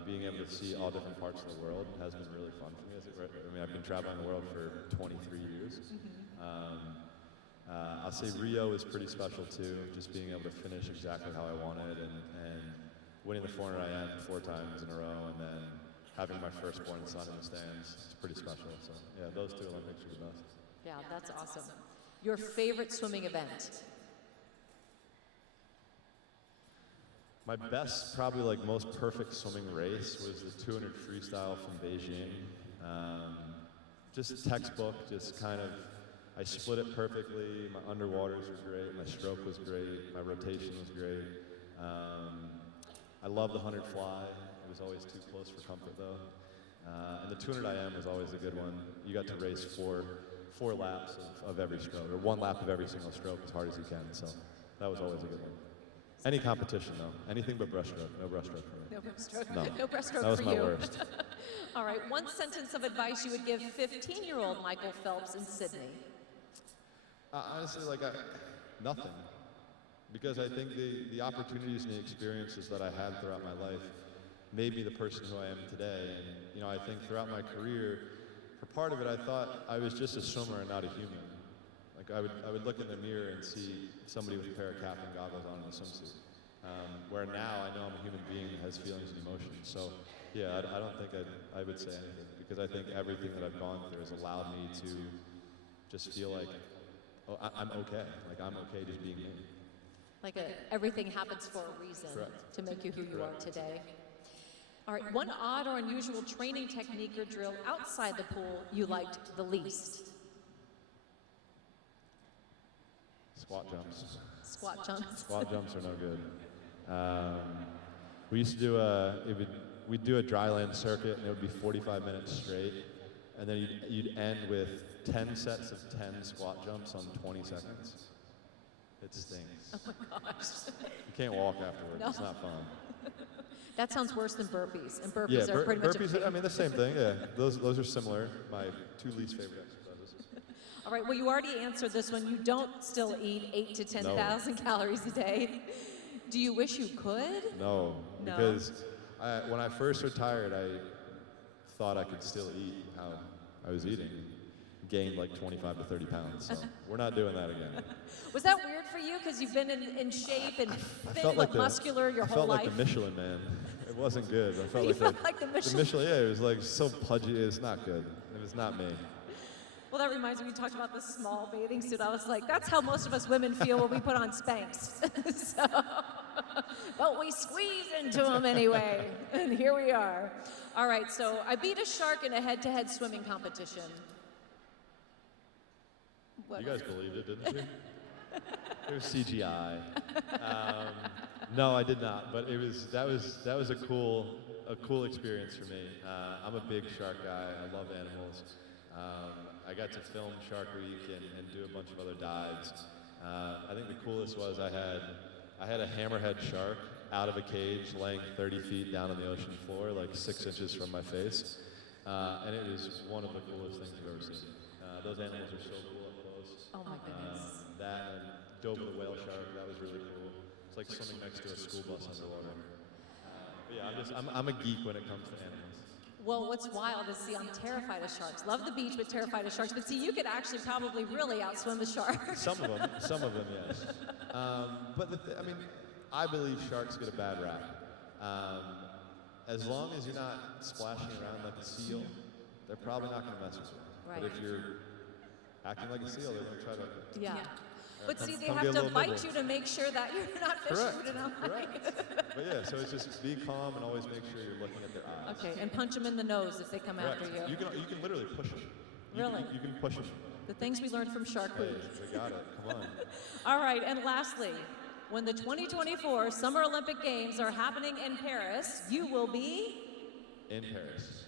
Being able to see all different parts of the world has been really fun for me. I mean, I've been traveling the world for 23 years. I'll say Rio is pretty special too, just being able to finish exactly how I wanted and winning the 400 IM 4 times in a row, and then having my firstborn son in the stands. It's pretty special. So yeah, those 2 Olympics are the best. Yeah, that's awesome. Your favorite swimming event? My best, probably like most perfect swimming race was the 200 freestyle from Beijing. Just textbook, just kind of, I split it perfectly. My underwaters were great. My stroke was great. My rotation was great. I love the 100 fly. It was always too close for comfort, though. And the 200 IM was always a good one. You got to race four laps of every stroke, or 1 lap of every single stroke as hard as you can. So that was always a good one. Any competition, though. Anything but breaststroke. No breaststroke for me. No breaststroke. No, No breaststroke that was for my you. worst. All right, one sentence of advice you would give 15-year-old Michael Phelps in Sydney. Honestly, nothing. Because I think the opportunities and the experiences that I had throughout my life made me the person who I am today. And, you know, I think throughout my career, for part of it, I thought I was just a swimmer and not a human. Like, I would look in the mirror and see somebody with a pair of cap and goggles on in a swimsuit. Where now I know I'm a human being that has feelings and emotions. So, yeah, I don't think I would say anything, because I think everything that I've gone through has allowed me to just feel like, oh, I'm okay. Like, I'm okay just being me. Like everything happens for a reason. Correct. To make you who you are today. All right, one odd or unusual training technique or drill outside the pool you liked the least? Squat jumps. Squat jumps. Squat jumps are no good. We used to do we'd do a dry land circuit, and it would be 45 minutes straight, and then you'd end with 10 sets of 10 squat jumps on 20 seconds. It stinks. Oh my gosh. You can't walk afterwards. No. It's not fun. That sounds worse than burpees, and burpees Yeah, are pretty much burpees. I mean, the same thing. Yeah, those are similar. My 2 least favorite exercises. All right, well, you already answered this one. You don't still eat 8,000 to 10,000 calories a day. Do you wish you could? No, No. because when I first retired, I thought I could still eat how I was eating. Gained like 25 to 30 pounds, so we're not doing that again. Was that weird for you? Because you've been in shape and I fit felt but muscular your whole I felt life. like the Michelin Man. It wasn't good. I felt You like felt like the Michelin. Yeah, it was like so pudgy. It's not good. It was not me. Well, that reminds me, we talked about the small bathing suit. I was like, that's how most of us women feel when we put on Spanx. So, but we squeeze into them anyway, and here we are. All right, so I beat a shark in a head-to-head swimming competition. What? You guys believed it, didn't you? It was CGI. No, I did not. But that was a cool experience for me. I'm a big shark guy. I love animals. I got to film Shark Week and do a bunch of other dives. I think the coolest was I had a hammerhead shark out of a cage laying 30 feet down on the ocean floor, like 6 inches from my face. And it was one of the coolest things I've ever seen. Those animals are so cool up close. Oh my goodness. That and dove with a whale shark, that was really cool. It's like swimming next to a school bus underwater. But yeah, I'm a geek when it comes to animals. Well, what's wild is, see, I'm terrified of sharks. Love the beach, but terrified of sharks. But see, you could actually probably really outswim the shark. Some of them, yes. But I believe sharks get a bad rap. As long as you're not splashing around like a seal, they're probably not going to mess with you. Right. But if you're acting like a seal, they're going to try to. Yeah. But see, they come have get a to little bite nibble. you to make sure that you're not fish food enough. Correct. But yeah, so it's just be calm and always make sure you're looking at their eyes. Okay, and punch them in the nose if they come Correct. after you. You can literally push them. Really? You can push them. The things we learned from Shark Hey, Week. we got it. Come on. All right, and lastly, when the 2024 Summer Olympic Games are happening in Paris, you will be In Paris.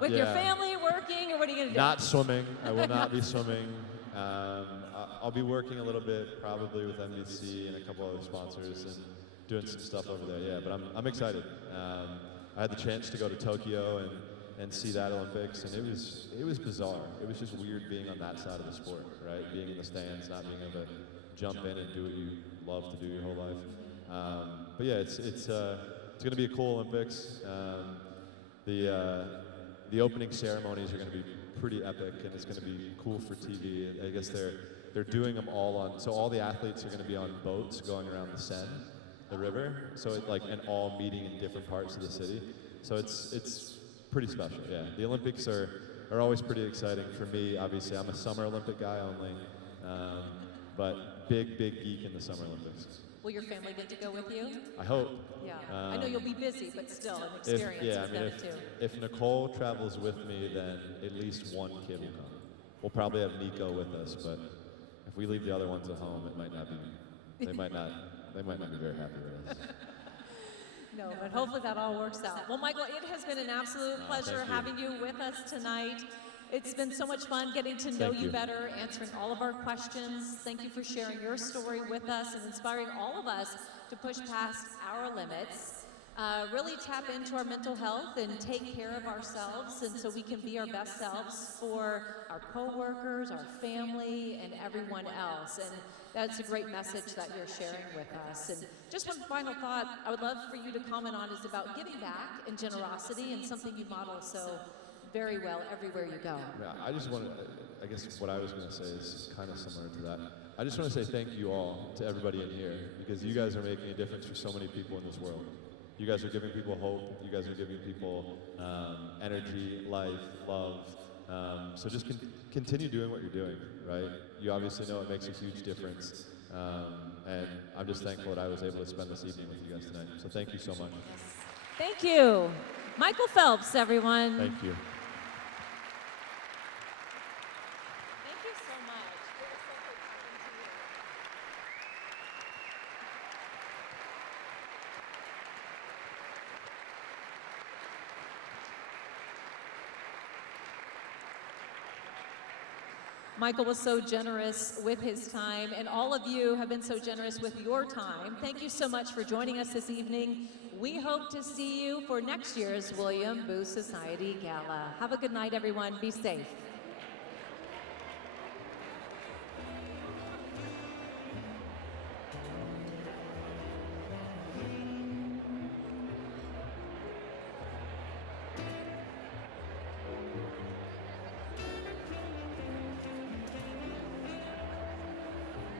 with your family, working, or what are you going to do? Not swimming. I will not be swimming. I'll be working a little bit, probably with NBC and a couple other sponsors, and doing some stuff over there. Yeah, but I'm excited. I had the chance to go to Tokyo and see that Olympics, and it was bizarre. It was just weird being on that side of the sport, right? Being in the stands, not being able to jump in and do what you love to do your whole life. But yeah, it's going to be a cool Olympics. The opening ceremonies are going to be pretty epic, and it's going to be cool for TV. I guess they're doing them all on. So all the athletes are going to be on boats going around the Seine, the river. So and all meeting in different parts of the city. So it's pretty special. Yeah, the Olympics are always pretty exciting for me. Obviously, I'm a Summer Olympic guy only, but big geek in the Summer Olympics. Will your family get to go with you? I hope. Yeah. I know you'll be busy, but still, an experience is better too. If Nicole travels with me, then at least one kid will come. We'll probably have Nico with us, but if we leave the other ones at home, it might not be. They might not be very happy with us. No, but hopefully that all works out. Well, Michael, it has been an absolute pleasure having you with us tonight. It's been so much fun getting to know you better, answering all of our questions. Thank you for sharing your story with us and inspiring all of us to push past our limits. Really tap into our mental health and take care of ourselves, and so we can be our best selves for our coworkers, our family, and everyone else. And that's a great message that you're sharing with us. And just one final thought I would love for you to comment on is about giving back and generosity, and something you model so very well everywhere you go. Yeah, I just want to, I guess what I was going to say is kind of similar to that. I just want to say thank you all to everybody in here, because you guys are making a difference for so many people in this world. You guys are giving people hope. You guys are giving people energy, life, love. So just continue doing what you're doing, right? You obviously know it makes a huge difference. And I'm just thankful that I was able to spend this evening with you guys tonight. So thank you so much. Thank you. Michael Phelps, everyone. Thank you. Thank you so much. It was so great talking to you. Michael was so generous with his time, and all of you have been so generous with your time. Thank you so much for joining us this evening. We hope to see you for next year's William Booth Society Gala. Have a good night, everyone. Be safe.